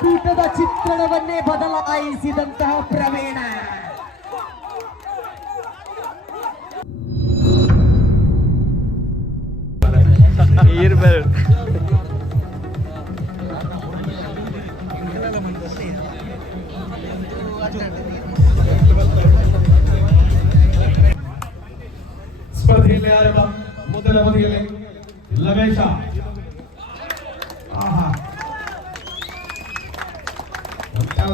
ಪೀಠದ ಚಿತ್ರಣವನ್ನೇ ಬದಲಾಯಿಸಿದಂತಹ ಪ್ರವೀಣ. ಸ್ಪರ್ಧೆಯಲ್ಲಿ ಆರಂಭ. ಮೊದಲ ಬದಿಯಲ್ಲಿ ಲವೇಶ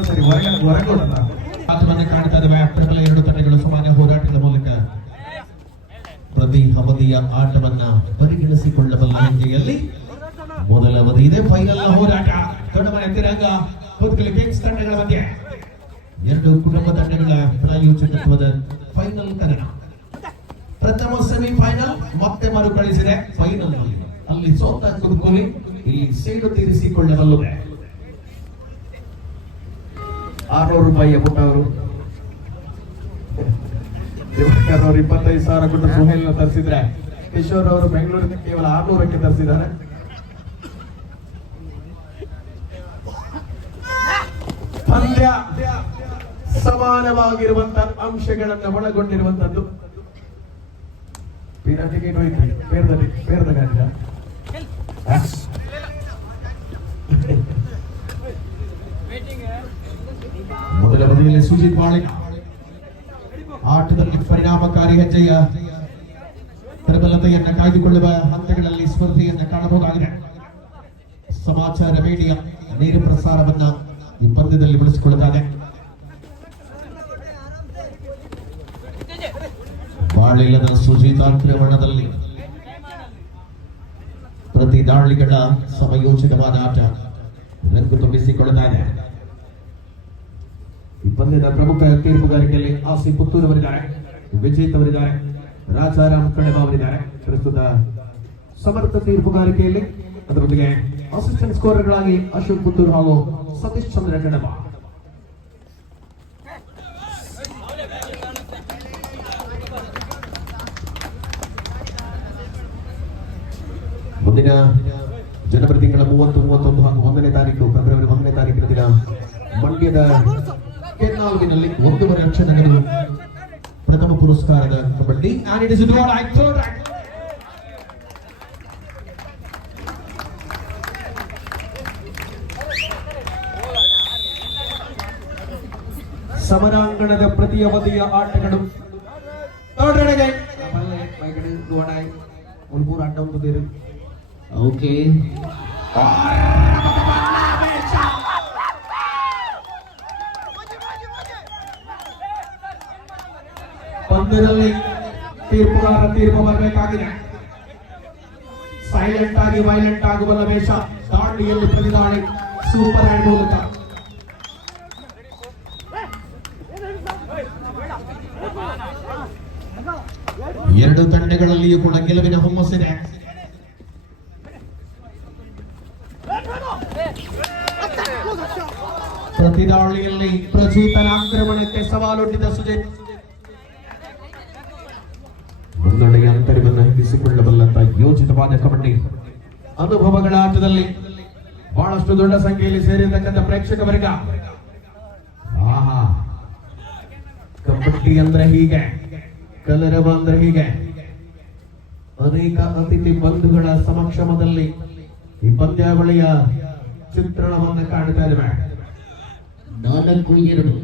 ಸರಿ ಹೊರಗೋಡಲ್ಲ ಆಟವನ್ನು ಕಾಣ್ತಾ ಇದ್ದಾವೆ. ಪ್ರಬಲ ಎರಡು ತಂಡಗಳು ಸಮಾನ ಹೋರಾಟದ ಮೂಲಕ ಪ್ರತಿ ಅವಧಿಯ ಆಟವನ್ನ ಪರಿಗಣಿಸಿಕೊಳ್ಳಬಲ್ಲ ಹೆಜ್ಜೆಯಲ್ಲಿ ಮೊದಲ ಅವಧಿ ಇದೆ. ಫೈನಲ್ ಹೋರಾಟ ದೊಡ್ಡಮನೆ ತಿರಂಗ ಕೂತ್ಕಲಿ ಕಿಂಗ್ಸ್ ತಂಡಗಳ ಮಧ್ಯೆ ಎರಡು ಕುಟುಂಬ ತಂಡಗಳ ಪ್ರಾಯೋಜಕತ್ವದ ಫೈನಲ್ ಕದನ. ಪ್ರಥಮ ಸೆಮಿಫೈನಲ್ ಮತ್ತೆ ಮರುಕಳಿಸಿದೆ ಫೈನಲ್ ನಲ್ಲಿ. ಅಲ್ಲಿ ಸೋತ ಕುರುಕುಲಿ ಇಲ್ಲಿ ಸೇಡು ತೀರಿಸಿಕೊಳ್ಳಬಲ್ಲದೆ. 600 ರೂಪಾಯಿಯ ಪುಟ್ಟ ಅವರು 25,000 ಕೊಟ್ಟು ಸುಹೇಲ್ ತರಿಸಿದ್ರೆ, ಕಿಶೋರ್ ಅವರು ಬೆಂಗಳೂರಿನ ಕೇವಲ 600ಕ್ಕೆ ತರಿಸಿದ್ದಾರೆ. ಪಂದ್ಯ ಸಮಾನವಾಗಿರುವಂತಹ ಅಂಶಗಳನ್ನು ಒಳಗೊಂಡಿರುವಂತದ್ದು. ಟಿಕೆಟ್ ಹೋಯ್ತು ಪೇರ್ದ ಗಾಡಿದ ಮೊದಲ ಬದಿಯಲ್ಲಿ ಸುಜಿತ್ ಬಾಳಿನ ಆಟದಲ್ಲಿ ಪರಿಣಾಮಕಾರಿ ಹೆಜ್ಜೆಯ ಪ್ರಬಲತೆಯನ್ನ ಕಾಯ್ದುಕೊಳ್ಳುವ ಹಂತಗಳಲ್ಲಿ ಸ್ಪರ್ಧೆಯನ್ನ ಕಾಣಬಹುದಾಗಿದೆ. ಸಮಾಚಾರ ಮೀಡಿಯಾ ನೇರ ಪ್ರಸಾರವನ್ನ ಈ ಪಂದ್ಯದಲ್ಲಿ ಬಳಸಿಕೊಳ್ಳುತ್ತಾರೆ. ಬಾಳಿಲ್ಲದ ಸುಜಿತ್ ಆಕ್ರಮಣದಲ್ಲಿ ಪ್ರತಿ ದಾಳಿಗಳ ಸಮಯೋಚಿತವಾದ ಆಟ ರಂಗು ತುಂಬಿಸಿಕೊಳ್ಳುತ್ತಾ ಇದೆ. ಈ ಪಂದ್ಯದ ಪ್ರಮುಖ ತೀರ್ಪುಗಾರಿಕೆಯಲ್ಲಿ ಆಸಿ ಪುತ್ತೂರವರಿದ್ದಾರೆ, ವಿಜೇತ್ ಅವರಿದ್ದಾರೆ, ರಾಜಾರಾಮ್ ಕಳೆಬ ಅವರಿದ್ದಾರೆ. ಪ್ರಸ್ತುತ ಸಮರ್ಥ ತೀರ್ಪುಗಾರಿಕೆಯಲ್ಲಿ ಅದರೊಂದಿಗೆ ಅಸಿಸ್ಟೆಂಟ್ ಸ್ಕೋರರ್ಗಳಾಗಿ ಅಶೋಕ್ ಪುತ್ತೂರು ಹಾಗೂ ಸತೀಶ್ ಚಂದ್ರ ಕಡಬ. ಮುಂದಿನ ಜನವರಿ ತಿಂಗಳ 30, 31 ಹಾಗೂ 1ನೇ ತಾರೀಕು, ಫೆಬ್ರವರಿ 1ನೇ ತಾರೀಕಿನ ದಿನ ಮಂಡ್ಯದ ಕೆನ್ನಾಲ್ವಿನಲ್ಲಿ 1.5 ಲಕ್ಷ ನಗದು ಪ್ರಥಮ ಪುರಸ್ಕಾರದ ಕಬಡ್ಡಿ ಸಮರಾಂಗಣದ ಪ್ರತಿ ಅವಧಿಯ ಆಟಗಳು ಉಳ್ಪೂರ್ ಅಡ್ಡ ಒಂದು ಬೇರೆ. ಓಕೆ, ಪಂದ್ಯದಲ್ಲಿ ತೀರ್ಪುಗಾರ ತೀರ್ಪು ಬರಬೇಕಾಗಿದೆ. ಸೈಲೆಂಟ್ ಆಗಿ ವೈಲೆಂಟ್ ಆಗುವ ವೇಷ, ದಾಳಿಯಲ್ಲಿ ಪ್ರತಿದಾಳಿ, ಸೂಪರ್ ಹ್ಯಾಂಡ್ ಮೂಲಕ ಎರಡು ತಂಡಗಳಲ್ಲಿಯೂ ಕೂಡ ಗೆಲುವಿನ ಹುಮ್ಮಸ್ಸಿದೆ. ಪ್ರತಿದಾಳಿಯಲ್ಲಿ ಪ್ರಚೀತನ ಆಕ್ರಮಣಕ್ಕೆ ಸವಾಲೊಡ್ಡಿದ ಸುಜಿತ್ ಮುನ್ನಡೆಯ ಅಂತರವನ್ನು ಹಿಡಿಸಿಕೊಳ್ಳಬಲ್ಲಂತ ಯೋಜಿತವಾದ ಕಬಡ್ಡಿ ಅನುಭವಗಳ ಆಟದಲ್ಲಿ ಬಹಳಷ್ಟು ದೊಡ್ಡ ಸಂಖ್ಯೆಯಲ್ಲಿ ಸೇರಿರ್ತಕ್ಕಂಥ ಪ್ರೇಕ್ಷಕ ವರ್ಗ. ಆಹಾ, ಕಬಡ್ಡಿ ಅಂದ್ರೆ ಹೀಗೆ, ಕಲರವ ಅಂದ್ರೆ ಹೀಗೆ. ಅನೇಕ ಅತಿಥಿ ಬಂಧುಗಳ ಸಮಕ್ಷಮದಲ್ಲಿ ಈ ಪಂದ್ಯಾವಳಿಯ ಚಿತ್ರಣವನ್ನು ಕಾಣ್ತಾ ಇದ್ದೇವೆ. 4-2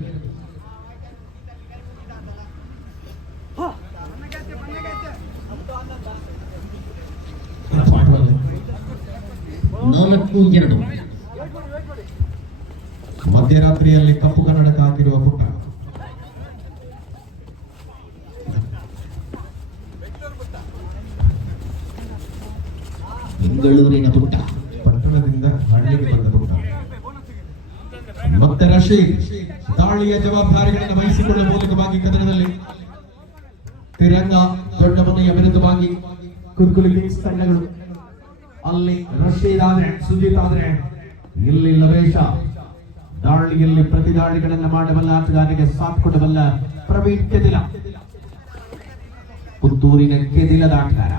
4-2 ಮಧ್ಯರಾತ್ರಿಯಲ್ಲಿ ಕಪ್ಪು ಕನ್ನಡಕ ಹಾಕಿರುವ ಪುಟ್ಟ ಬೆಂಗಳೂರಿನ ಪುಟ್ಟ, ಪಟ್ಟಣದಿಂದ ಹಳ್ಳಿಗೆ ಬಂದ ಪುಟ್ಟ. ಮತ್ತೆ ರಶೀದ್ ದಾಳಿಯ ಜವಾಬ್ದಾರಿಗಳನ್ನು ವಹಿಸಿಕೊಳ್ಳುವ ಮೂಲಕವಾಗಿ ಕದನದಲ್ಲಿ ತಿರಂಗ ದೊಡ್ಡ ಮನೆಯ ವಿರುದ್ಧವಾಗಿ ಕುರುಕುಲು ಕಿಂಗ್ಸ್ ತಂಡಗಳು. ಅಲ್ಲಿ ರಶೀದ್ ಆದ್ರೆ, ಸುಜಿತ್ ಆದ್ರೆ, ಇಲ್ಲಿ ಲವೇಶ ದಾಳಿಯಲ್ಲಿ ಪ್ರತಿ ದಾಳಿಗಳನ್ನು ಮಾಡಬಲ್ಲ ಆಟಗಾರರಿಗೆ ಸಾಥ್ ಕೊಡಬಲ್ಲ ಪ್ರವೀಣ್ ಕೆದಿಲ, ಪುತ್ತೂರಿನ ಕೆದಿಲದ ಆಟಗಾರ.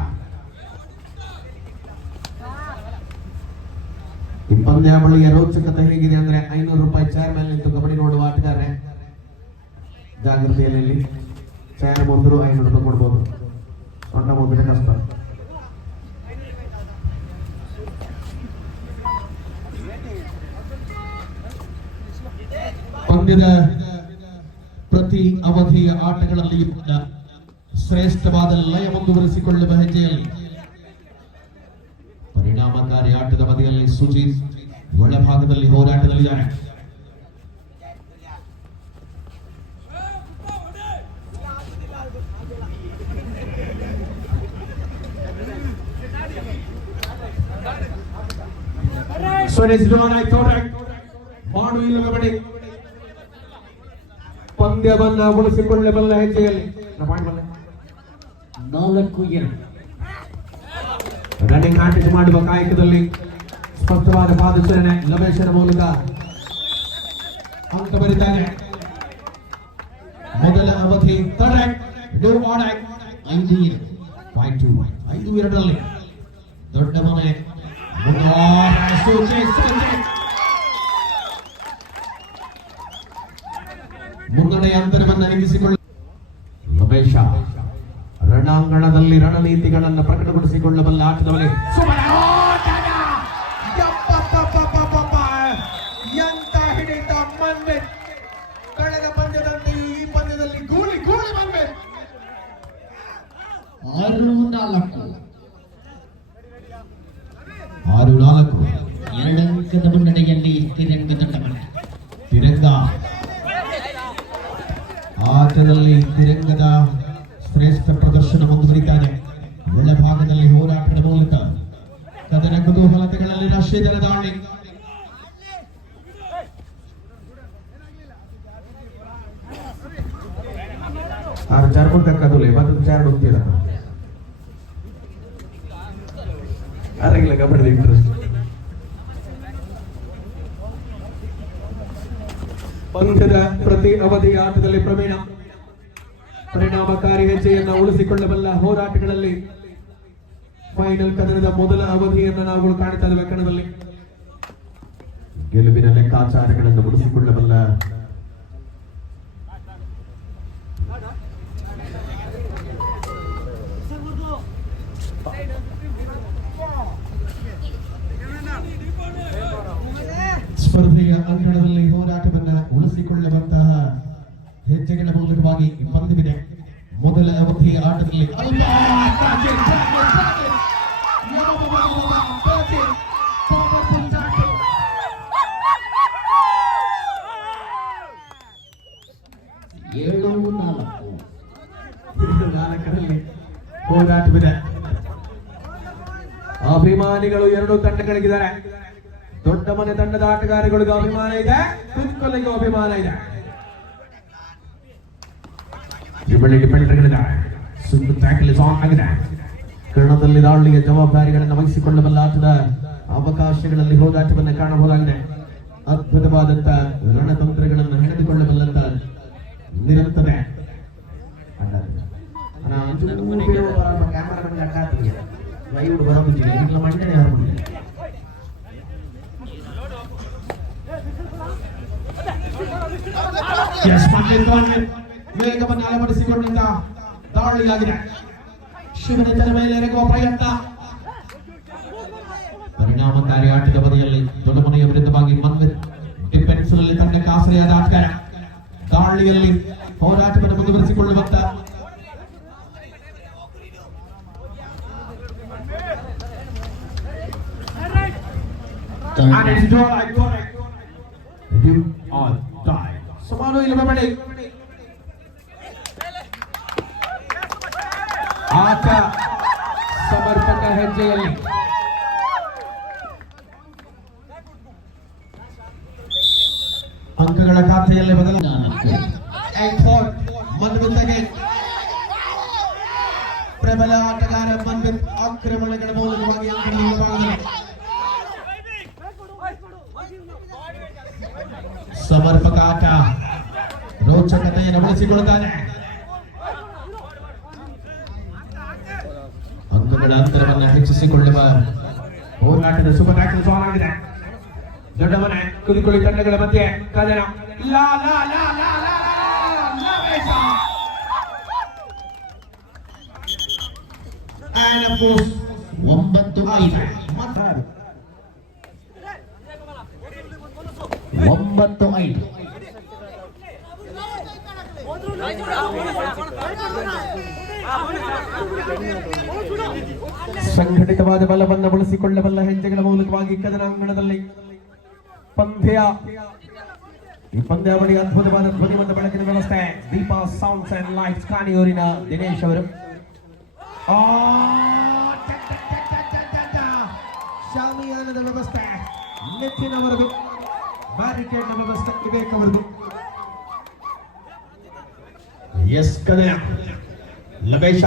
ಈ ಪಂದ್ಯಾವಳಿಯ ರೋಚಕತೆ ಹೇಗಿದೆ ಅಂದ್ರೆ 500 ರೂಪಾಯಿ ಚೇರ್ ಮೇಲೆ ನಿಂತು ಕಬಡ್ಡಿ ನೋಡುವ ಆಟಗಾರರೆ ಜಾಗೃತಿಯಲ್ಲಿ ಚೇರ್ ಬಂದ್ರು 500 ರೂಪಾಯಿ ಕೊಡ್ಬೋದು. ಸೊಂಟ ಮುದ್ರೆ ಕಷ್ಟ. ಪಂದ್ಯದ ಪ್ರತಿ ಅವಧಿಯ ಆಟಗಳಲ್ಲಿಯೂ ಶ್ರೇಷ್ಠವಾದ ಲಯ ಮುಂದುವರಿಸಿಕೊಳ್ಳುವ ಹೆಜ್ಜೆಯಲ್ಲಿ ಪರಿಣಾಮಕಾರಿ ಆಟದ ಬದಿಯಲ್ಲಿ ಸುಜಿತ್ ಒಳಭಾಗದಲ್ಲಿ ಹೋರಾಟದಲ್ಲಿದ್ದಾರೆ. ಮಾಡು ಇಲ್ಲವೇ ಬಡಿ ಪಂದ್ಯವನ್ನ ಉಳಿಸಿಕೊಳ್ಳಬಲ್ಲ ಹೆಜ್ಜೆಯಲ್ಲಿ 4-2 ರನ್ನಿಂಗ್ ಆಟಿಸ್ ಮಾಡುವ ಕಾಯಕದಲ್ಲಿ ಸ್ಪಷ್ಟವಾದ ಪಾದಚಲನೆ ಲಮೇಶನ ಮೂಲಕ ಅಂಕ ಬರೀತಾನೆ. ಮೊದಲ ಅವಧಿ 5-2 ದೊಡ್ಡ ಮನೆ ಮುನ್ನಡೆಯ ಅಂತರವನ್ನು ಹಿಗ್ಗಿಸಿಕೊಳ್ಳ ಲಮೇಶ ರಣಾಂಗಣದಲ್ಲಿ ರಣನೀತಿಗಳನ್ನು ಪ್ರಕಟಪಡಿಸಿಕೊಳ್ಳಬಲ್ಲ ಆಟದವರೇ ಎಂತ ಹಿಡಿತ ಮನ್ವಿತ್. ಕಳೆದ ಪಂದ್ಯದಂತೆ ಈ ಪಂದ್ಯದಲ್ಲಿ ಗೂಳಿ ಗೂಳಿ ಮನ್ವಿತ್. 6-4 2 ಅಂಕದ ಮುನ್ನಡೆಯಲ್ಲಿ ತಿರಂಗ ದೊಡ್ಡಮನೆ. ತಿರಂಗ ಆಟದಲ್ಲಿ ತಿರಂಗದ ಶ್ರೇಷ್ಠ ಪ್ರದರ್ಶನ ಮುಂದುವರಿತಾನೆ. ಒಳಭಾಗದಲ್ಲಿ ಹೋರಾಟದ ಮೂಲಕ ಕದನ ಕುತೂಹಲತೆಗಳಲ್ಲಿ ರಾಷ್ಟ್ರೀಯ ದಾಳಿ. ಕಬಡ್ಡಿ ಇಂಟ್ರೆಸ್ಟ್ ಪಂದ್ಯದ ಪ್ರತಿ ಅವಧಿಯ ಆಟದಲ್ಲಿ ಪ್ರವೀಣ ಪರಿಣಾಮಕಾರಿ ಹೆಜ್ಜೆಯನ್ನು ಉಳಿಸಿಕೊಳ್ಳಬಲ್ಲ ಹೋರಾಟಗಳಲ್ಲಿ ಫೈನಲ್ ಕದನದ ಮೊದಲ ಅವಧಿಯನ್ನು ನಾವು ಕಾಣ್ತಾ ಇದ್ದೇವೆ. ಕಣದಲ್ಲಿ ಗೆಲುವಿನ ಲೆಕ್ಕಾಚಾರಗಳನ್ನು ಉಳಿಸಿಕೊಳ್ಳಬಲ್ಲ ಸ್ಪರ್ಧೆಯ ಅಂಕಣದಲ್ಲಿ ಹೋರಾಟವನ್ನ ಉಳಿಸಿಕೊಳ್ಳುವಂತಹ ಹೆಜ್ಜೆಗಳ ಮೂಲಕವಾಗಿ ಪಂದ್ಯವಿದೆ. ಮೊದಲ ಅವಧಿಯ ಆಟದಲ್ಲಿ ನಾಲ್ಕರಲ್ಲಿ ಹೋರಾಟವಿದೆ. ಅಭಿಮಾನಿಗಳು ಎರಡು ತಂಡಗಳಿಗಿದ್ದಾರೆ. ದೊಡ್ಡ ಮನೆ ತಂಡದ ಆಟಗಾರಗಳಿಗೂ ಅಭಿಮಾನ ಇದೆ, ಕುತ್ಕೊಲ್ಲಿಗೂ ಅಭಿಮಾನ ಇದೆ. ಕಣದಲ್ಲಿ ದಾಳಿಗೆ ಜವಾಬ್ದಾರಿಗಳನ್ನು ವಹಿಸಿಕೊಳ್ಳಬಲ್ಲ ಆಟದ ಅವಕಾಶಗಳಲ್ಲಿ ಹೋರಾಟವನ್ನು ಕಾಣಬಹುದಾಗಿದೆ. ಅದ್ಭುತವಾದಂತ ರಣತಂತ್ರಗಳನ್ನು ಹೆಣೆದುಕೊಳ್ಳಬಲ್ಲಂತ ನಿರಂತರ ವೇಗವನ್ನು ಅಳವಡಿಸಿಕೊಂಡಂತ ದಾಳಿಯಾಗಿದೆ. ಶಿವನ ಮೇಲೆ ಎರಗುವ ಪ್ರಯತ್ನ. ಪರಿಣಾಮಕಾರಿ ಆಟದ ಬದಿಯಲ್ಲಿ ದೊಡ್ಡ ಮನೆಯ ವಿರುದ್ಧವಾಗಿ ಮನ್ವಿತ್ ಡಿಫೆನ್ಸ್ ನಲ್ಲಿ ತಂಡಕ್ಕೆ ಆಶ್ರಯದ ಆಟಗಾರ. ದಾಳಿಯಲ್ಲಿ ಹೋರಾಟವನ್ನು ಮುಂದುವರಿಸಿಕೊಳ್ಳುವಂತ ಸಮಾನು ಇಲ್ಲವೇ ಬಡಿ ಆಟ ಸಮರ್ಪಕ ಹೆಜ್ಜೆಯಲ್ಲಿ ಅಂಕಗಳ ಖಾತೆಯಲ್ಲಿ ಮನ್ವಿತ್ಗೆ ಪ್ರಬಲ ಆಟಗಾರ ಮನ್ವಿತ್ ಆಕ್ರಮಣಗಳ ಮೂಲಕವಾಗಿ ಸಮರ್ಪಕ ಆಟ ರೋಚಕತೆಯನ್ನು ಉಳಿಸಿಕೊಳ್ಳುತ್ತಾನೆ. ಅಂಕಗಳ ಅಂತರವನ್ನು ಹೆಚ್ಚಿಸಿಕೊಳ್ಳುವ ಹೋರಾಟದ ಶುಭ ಟ್ಯಾಕಲ್ ಆಗಿದೆ. ದೊಡ್ಡ ಮನೆ ಕುದುಕುಳಿ ತಂಡಗಳ ಮಧ್ಯೆ ಕದನ ಲಾ ಲಾ ಲಾ ಲಾ ಲಾ ಲವೇಶ and of course 9-5 9-5 ಸಂಘಟಿತವಾದ ಬಲವನ್ನು ಬಳಸಿಕೊಳ್ಳಬಲ್ಲ ಹೆಜ್ಜೆಗಳ ಮೂಲಕವಾಗಿ ಕದನಾಂಗಣದಲ್ಲಿ ಪಂದ್ಯ ಈ ಪಂದ್ಯಾವಳಿ ಅದ್ಭುತವಾದ ಧ್ವನಿಬದ್ಧ ಬೆಳಕಿನ ವ್ಯವಸ್ಥೆ ದೀಪಾ ಸೌಂಡ್ಸ್ ಅಂಡ್ ಲೈಟ್ಸ್ ಕಾಣಿಯೂರಿನ ದಿನೇಶ್ ಅವರು ಶಾಮಿಯಾನದ ವ್ಯವಸ್ಥೆ ನೆಚ್ಚಿನವರದು ಬ್ಯಾರಿಕೇಡ್ ವ್ಯವಸ್ಥೆ ವಿವೇಕವರದು ಎಸ್ ಕದನ ಲವೇಶ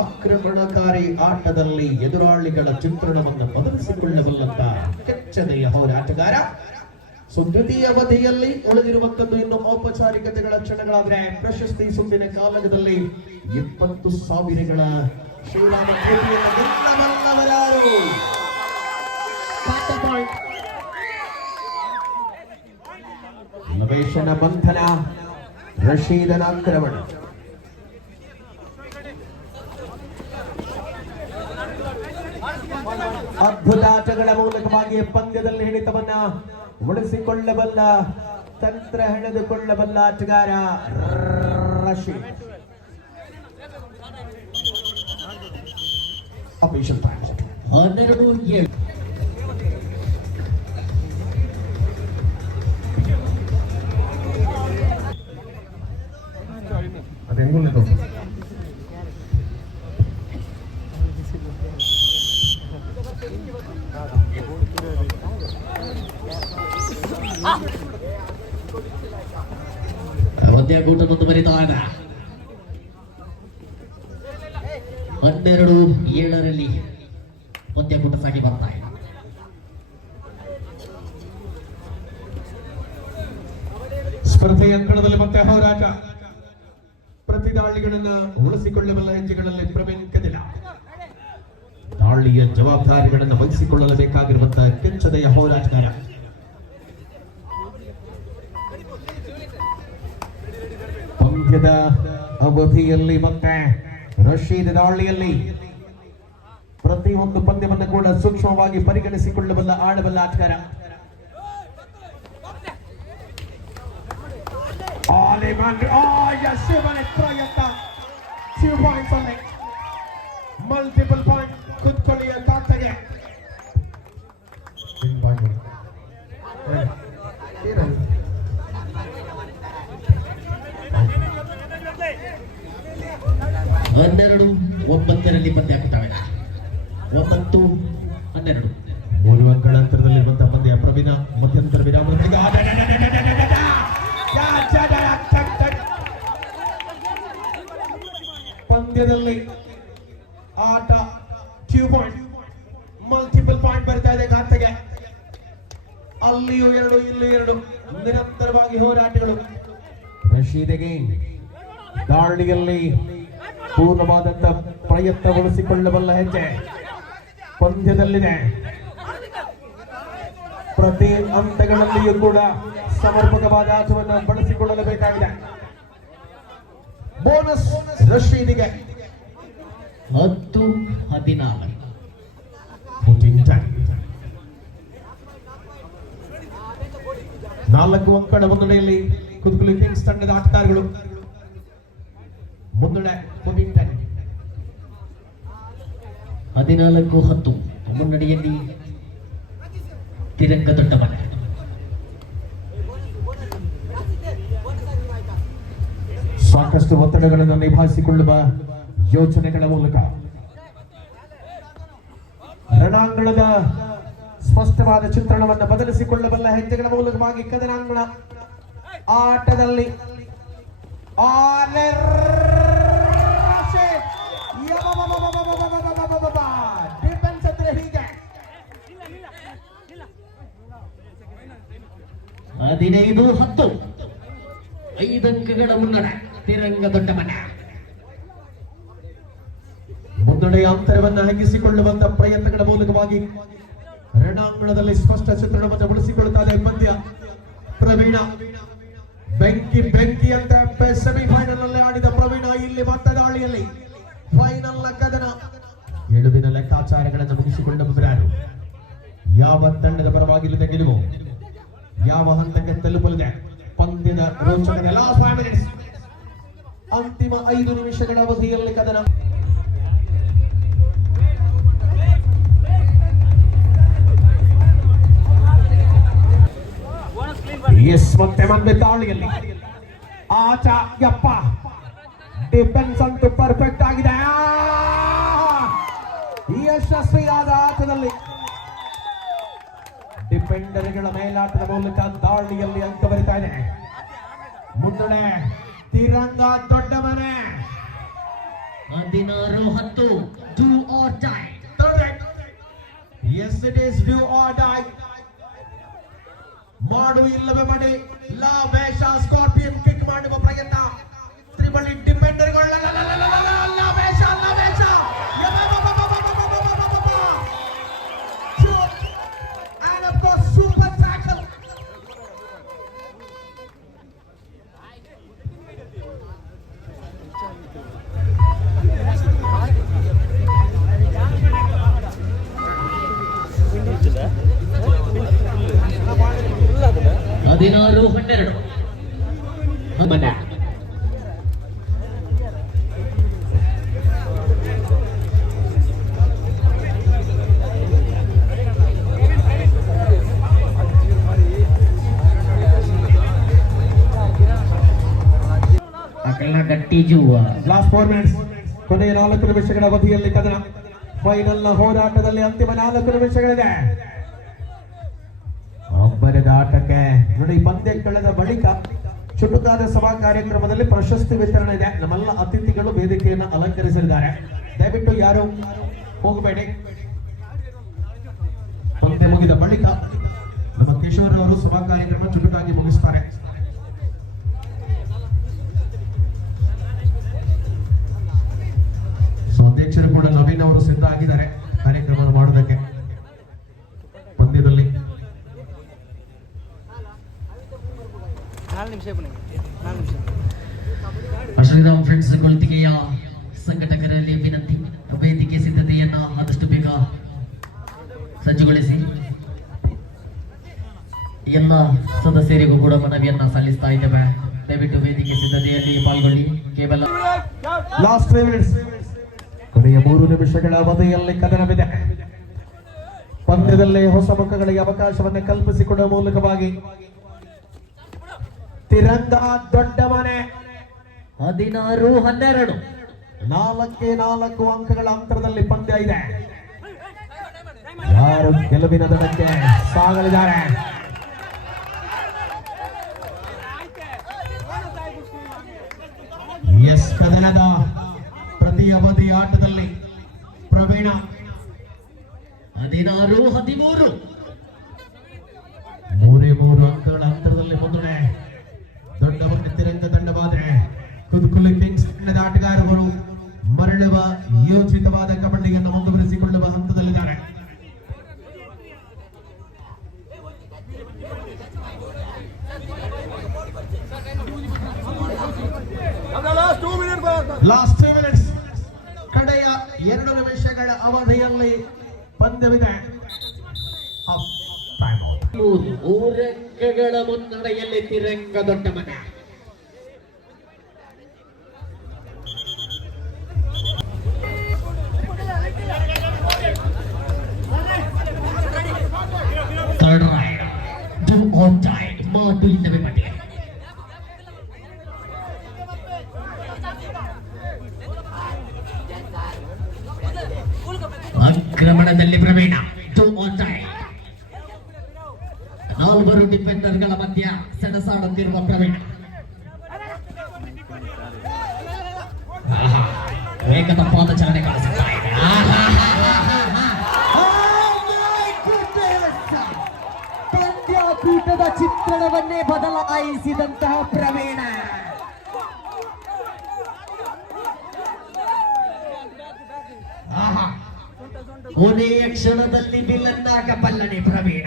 ಆಕ್ರಮಣಕಾರಿ ಆಟದಲ್ಲಿ ಎದುರಾಳಿಗಳ ಚಿತ್ರಣವನ್ನು ಬದಲಿಸಿಕೊಳ್ಳಬಲ್ಲಂತ ಕೆಚ್ಚನೆಯ ಹೋರಾಟಗಾರ. ದ್ವಿತೀಯ ಅವಧಿಯಲ್ಲಿ ಉಳಿದಿರುವಂತದ್ದು ಇನ್ನು ಔಪಚಾರಿಕತೆಗಳ ಕ್ಷಣಗಳಾದ್ರೆ ಪ್ರಶಸ್ತಿ ಸುತ್ತಿನ ಕಾಲಗದಲ್ಲಿ 20,000ಗಳ ಶ್ರೀರಾಮ ಕೋಟಿಯನ್ನು ಗೆಲ್ಲಬಲ್ಲವರಾರು. ಲವೇಶನ ಬಂಧನ, ರಶೀದನ ಆಕ್ರಮಣ. ಅದ್ಭುತ ಆಟಗಳ ಮೂಲಕವಾಗಿ ಪಂದ್ಯದಲ್ಲಿ ಹಿಡಿತವನ್ನ ಉಳಿಸಿಕೊಳ್ಳಬಲ್ಲ, ತಂತ್ರ ಹೆಣೆದುಕೊಳ್ಳಬಲ್ಲ ಆಟಗಾರ ರಶೀದ್. ಅಫಿಷಿಯಲ್ ಟೈಮ್ 12-7 ಅದೇನು ಪಂದ್ಯಕೂಟ ಮುಂದುವರಿತಾ ಇದೆ. 12-7 ಪಂದ್ಯಕೂಟ ಸಾಗಿ ಬರ್ತಾ ಇದೆ. ಸ್ಪರ್ಧೆಯ ಅಂಕಣದಲ್ಲಿ ಮತ್ತೆ ಹೋರಾಟ. ಪ್ರತಿ ದಾಳಿಗಳನ್ನ ಉಳಿಸಿಕೊಳ್ಳಬಲ್ಲ ಹೆಜ್ಜೆಗಳಲ್ಲಿ ಪ್ರವೀಣ್ ಕದಿಲ. ದಾಳಿಯ ಜವಾಬ್ದಾರಿಗಳನ್ನು ವಹಿಸಿಕೊಳ್ಳಬೇಕಾಗಿರುವಂತಹ ಕೆಚ್ಚದೆಯ ಹೋರಾಟಗಾರ. ಪಂದ್ಯದ ಅವಧಿಯಲ್ಲಿ ಮತ್ತೆ ರಶೀದ್ ದಾಳಿಯಲ್ಲಿ ಪ್ರತಿಯೊಂದು ಪಂದ್ಯವನ್ನು ಕೂಡ ಸೂಕ್ಷ್ಮವಾಗಿ ಪರಿಗಣಿಸಿಕೊಳ್ಳಬಲ್ಲ ಆಡಬಲ್ಲ ಆಟಗಾರ. ಮಲ್ಟಿಪಲ್ ಪಾಯಿಂಟ್ ಕುತ್ಕೊಳ್ಳಿಯ ಖಾತೆಗೆ. ಒಂಬತ್ತರಲ್ಲಿ ಪಂದ್ಯಕೂಟವಿದೆ. 9-12 3 ಅಂಕಗಳ ಅಂತರದಲ್ಲಿರುವಂತಹ ಪಂದ್ಯ. ಪ್ರವೀಣ ಮಧ್ಯಂತರ ವಿರಾಮ. ಪಂದ್ಯದಲ್ಲಿ ಆಟ 2 ಪಾಯಿಂಟ್, ಮಲ್ಟಿಪಲ್ ಪಾಯಿಂಟ್ ಬರ್ತಾ ಇದೆ ಖಾತೆಗೆ. ಅಲ್ಲಿಯೂ 2, ಇಲ್ಲೂ 2, ನಿರಂತರವಾಗಿ ಹೋರಾಟಗಳು. ರಶೀದ್ ಅಗೈನ್ ದಾಳಿಯಲ್ಲಿ ಪೂರ್ಣವಾದಂತ ಪ್ರಯತ್ನಗೊಳಿಸಿಕೊಳ್ಳಬಲ್ಲ ಹೆಜ್ಜೆ ಪಂದ್ಯದಲ್ಲಿದೆ. ಪ್ರತಿ ಹಂತಗಳಲ್ಲಿಯೂ ಕೂಡ ಸಮರ್ಪಕವಾದ ಆಟವನ್ನು ಬಳಸಿಕೊಳ್ಳಲೇಬೇಕಾಗಿದೆ. ಬೋನಸ್ ರಶೀದಿಗೆ 10-14 4 ಅಂಕಗಳ ಮುನ್ನಡೆಯಲ್ಲಿ ಕುದುಕುಲಿ ಕಿಂಗ್ಸ್ ತಂಡದ ಆಟಗಾರರು. ಮುನ್ನಡೆ 14-10 ಮುನ್ನಡೆಯಲ್ಲಿ ತಿರಂಗ ದೊಡ್ಡ ಮನೆ. ಸಾಕಷ್ಟು ಒತ್ತಡಗಳನ್ನು ನಿಭಾಯಿಸಿಕೊಳ್ಳುವ ಯೋಚನೆಗಳ ಮೂಲಕ ರಣಾಂಗಣದ ಸ್ಪಷ್ಟವಾದ ಚಿತ್ರಣವನ್ನು ಬದಲಿಸಿಕೊಳ್ಳಬಲ್ಲ ಹೆಜ್ಜೆಗಳ ಮೂಲಕವಾಗಿ ಕದನಾಂಗಣ ಆಟದಲ್ಲಿ ಡಿಫೆನ್ಸ್ ಅಂದ್ರೆ ಹೀಗೆ 15-10 5 ಅಂಕಗಳ ಮುನ್ನಡೆ ತಿರಂಗ ದೊಡ್ಡ ಮನೆ. ಮುನ್ನಡೆಯ ಅಂತರವನ್ನು ಹಗ್ಗಿಸಿಕೊಳ್ಳುವಂತ ಪ್ರಯತ್ನಗಳ ಮೂಲಕವಾಗಿ ರಣಾಂಗಣದಲ್ಲಿ ಸ್ಪಷ್ಟ ಚಿತ್ರಣವನ್ನು ಬಳಸಿಕೊಳ್ಳುತ್ತಾರೆ ಪಂದ್ಯ. ಪ್ರವೀಣ ಬೆಂಕಿ ಬೆಂಕಿ ಅಂತ ಸೆಮಿಫೈನಲ್ ನಲ್ಲಿ ಆಡಿದ ಪ್ರವೀಣ ಇಲ್ಲಿ ಮತ್ತೆ ದಾಳಿಯಲ್ಲಿ ಫೈನಲ್ ನ ಕದನ. ಗೆಲುವಿನ ಲೆಕ್ಕಾಚಾರಗಳನ್ನು ಮುಗಿಸಿಕೊಂಡ ಬಂದರು. ಯಾವ ತಂಡದ ಪರವಾಗಿಲ್ಲದ ಗೆಲುವು, ಯಾವ ಹಂತಕ್ಕೆ ತಲುಪಲಿದೆ ಪಂದ್ಯದ ರೋಚಕತೆ. ಲಾಸ್ಟ್ 5 minutes, ಅಂತಿಮ 5 ನಿಮಿಷಗಳ ಅವಧಿಯಲ್ಲಿ ಕದನ. ಎಸ್ ಮತ್ತೆ ಮಂದೆ ದಾಳಿಯಲ್ಲಿ ಆಚ ಯಪ್ಪ ಡಿಫೆನ್ಸ್ ಅಂತೂ ಪರ್ಫೆಕ್ಟ್ ಆಗಿದೆ. ಯಶಸ್ವಿಯಾದ ಆಟದಲ್ಲಿ ಡಿಫೆಂಡರ್ಗಳ ಮೇಲಾಟದ ಮೂಲಕ ದಾಳಿಯಲ್ಲಿ ಅಂಕ ಬರಿತಾ ಇದೆ. ಮುನ್ನಡೆ ತಿರಂಗ ದೊಡ್ಡ ಮನೆ 16-10 do or die. Yes, it is do or die. ಮಾಡು ಇಲ್ಲವೇ ಮಾಡಿ ಲಾ ವೇಷ ಸ್ಕಾರ್ಪಿಯನ್ ಕಿಕ್ ಮಾಡುವ ಪ್ರಯತ್ನ. ತ್ರಿಬಳಿ ಡಿಫೆಂಡರ್ಗಳ ಸೂಪರ್ ಟ್ಯಾಕಲ್. ಹದಿನಾರು 12 ಗಟ್ಟಿ ಜೂವ. ಲಾಸ್ಟ್ 4 minutes, ಕೊನೆಯ 4 ನಿಮಿಷಗಳ ಅವಧಿಯಲ್ಲಿ ಕದನ. ಫೈನಲ್ ನ ಹೋರಾಟದಲ್ಲಿ ಅಂತಿಮ 4 ನಿಮಿಷಗಳಿದೆ. ಒಬ್ಬರದ ಆಟಕ್ಕೆ ನೋಡಿ. ಪಂದ್ಯ ಕಳೆದ ಬಳಿಕ ಚುಟುಕಾದ ಸಭಾ ಕಾರ್ಯಕ್ರಮದಲ್ಲಿ ಪ್ರಶಸ್ತಿ ವಿತರಣೆ ಇದೆ. ನಮ್ಮೆಲ್ಲ ಅತಿಥಿಗಳು ವೇದಿಕೆಯನ್ನು ಅಲಂಕರಿಸಲಿದ್ದಾರೆ. ದಯವಿಟ್ಟು ಯಾರು ಹೋಗಬೇಡಿ. ಪಂದ್ಯ ಮುಗಿದ ಬಳಿಕ ನಮ್ಮ ಕಿಶೋರ್ ಅವರು ಸಭಾ ಕಾರ್ಯಕ್ರಮ ಚುಟುಕಾಗಿ ಮುಗಿಸ್ತಾರೆ. ಅಧ್ಯಕ್ಷರು ಕೂಡ ನವೀನ್ ಅವರು ಸಿದ್ಧ ಆಗಿದ್ದಾರೆ ಕಾರ್ಯಕ್ರಮ ಮಾಡೋದಕ್ಕೆ. ಪಂದ್ಯದಲ್ಲಿ ಶ್ರೀರಾಮ್ ಫ್ರೆಂಡ್ಸ್ ಕೊಳ್ತಿಗೆಯ ಸಂಘಟಕರಲ್ಲಿ ವಿನಂತಿ, ವೇದಿಕೆ ಸಿದ್ಧತೆಯನ್ನ ಆದಷ್ಟು ಬೇಗ ಸಜ್ಜುಗೊಳಿಸಿ. ಎಲ್ಲ ಸದಸ್ಯರಿಗೂ ಕೂಡ ಮನವಿಯನ್ನ ಸಲ್ಲಿಸ್ತಾ ಇದ್ದೇವೆ. ದಯವಿಟ್ಟು ವೇದಿಕೆ ಸಿದ್ಧತೆಯಲ್ಲಿ ಪಾಲ್ಗೊಳ್ಳಿ. ಕೇವಲ ಲಾಸ್ಟ್ 3 minutes, ಕೊನೆಯ 3 ನಿಮಿಷಗಳ ಅವಧಿಯಲ್ಲಿ ಕದನವಿದೆ. ಪಂದ್ಯದಲ್ಲಿ ಹೊಸ ಮುಖಗಳಿಗೆ ಅವಕಾಶವನ್ನು ಕಲ್ಪಿಸಿಕೊಡುವ ಮೂಲಕವಾಗಿ ತಿರಂಗ ದೊಡ್ಡ ಮನೆ 16-12 4 ಅಂಕಗಳ ಅಂತರದಲ್ಲಿ ಪಂದ್ಯ ಇದೆ. ಯಾರು ಗೆಲುವಿನ ದಡಕ್ಕೆ ಸಾಗಲಿದ್ದಾರೆ? ಎಸ್, ಕದನದ ಪ್ರತಿ ಅವಧಿ ಆಟದಲ್ಲಿ ಪ್ರವೀಣ 16-13 3 ಅಂಕಗಳ ಅಂತರದಲ್ಲಿ ಮುನ್ನಡೆ. ದೊಡ್ಡವರ ತಿರಂಗ ತಂಡವಾದ್ರೆ ಕುದುಕುಲಿ ಕಿಂಗ್ಸ್ ತಂಡದ ಆಟಗಾರರು ಮರಳುವ ಯೋಚಿತವಾದ ಕಬಡ್ಡಿಯನ್ನು ಮುಂದುವರಿಸಿಕೊಳ್ಳುವ ಹಂತದಲ್ಲಿದ್ದಾರೆ. ಲಾಸ್ಟ್ 2 minutes, ಕಡೆಯ 2 ನಿಮಿಷಗಳ ಅವಧಿಯಲ್ಲಿ ಪಂದ್ಯವಿದೆ. 3 ಅಂಕಗಳ ಮುನ್ನಡೆಯಲ್ಲಿ ತಿರಂಗ ದೊಡ್ಡ ಮನೆ. Third ride do or die. ಮಾಡು ಇಲ್ಲವೇ ಮಾಡಿ. ಆಕ್ರಮಣದಲ್ಲಿ ಪ್ರವೀಣ do or die. 4 ಡಿಫೆಂಡರ್ಗಳ ಮಧ್ಯ ಸೆಣಸಾಡುತ್ತಿರುವ ಪ್ರವೀಣ. ವೇಗದ ಪಾದಚಾರಣೆ ಕಾಣಿಸುತ್ತಾ ಇದೆ. ಪಂದ್ಯಾಕೂಟದ ಚಿತ್ರಣವನ್ನೇ ಬದಲಾಯಿಸಿದಂತಹ ಪ್ರವೀಣ. ಕೊನೆಯ ಕ್ಷಣದಲ್ಲಿ ಬಿಲ್ಲನ್ನಾಗಬಲ್ಲನೆ ಪ್ರವೀಣ.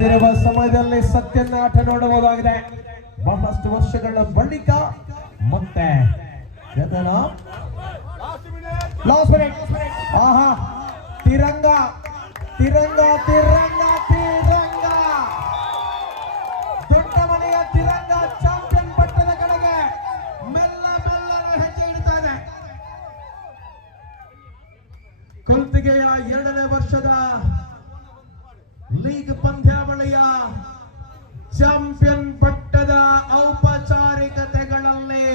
ತಿರುವ ಸಮಯದಲ್ಲಿ ಸತ್ಯನ ಆಟ ನೋಡಬಹುದಾಗಿದೆ. ಬಹಳಷ್ಟು ವರ್ಷಗಳ ಬಳಿಕ ಮತ್ತೆ ಲಾಸ್ಟ್ ಮಿನಿಟ್. ಆಹಾ, ತಿರಂಗ ತಿರಂಗ ತಿರಂಗ ತಿರಂಗ ದೊಡ್ಡ ಮನೆಯ ತಿರಂಗ ಚಾಂಪಿಯನ್ ಪಟ್ಟದ ಕಡೆಗೆ ಮೆಲ್ಲ ಮೆಲ್ಲನೆ ಹೆಜ್ಜೆ ಇಡ್ತಾನೆ. ಕುಲ್ತಿಗೆಯ 2ನೇ ವರ್ಷದ ಲೀಗ್ ಪಂದ್ಯಾವಳಿಯ ಚಾಂಪಿಯನ್ ಪಟ್ಟದ ಔಪಚಾರಿಕತೆಗಳಲ್ಲಿ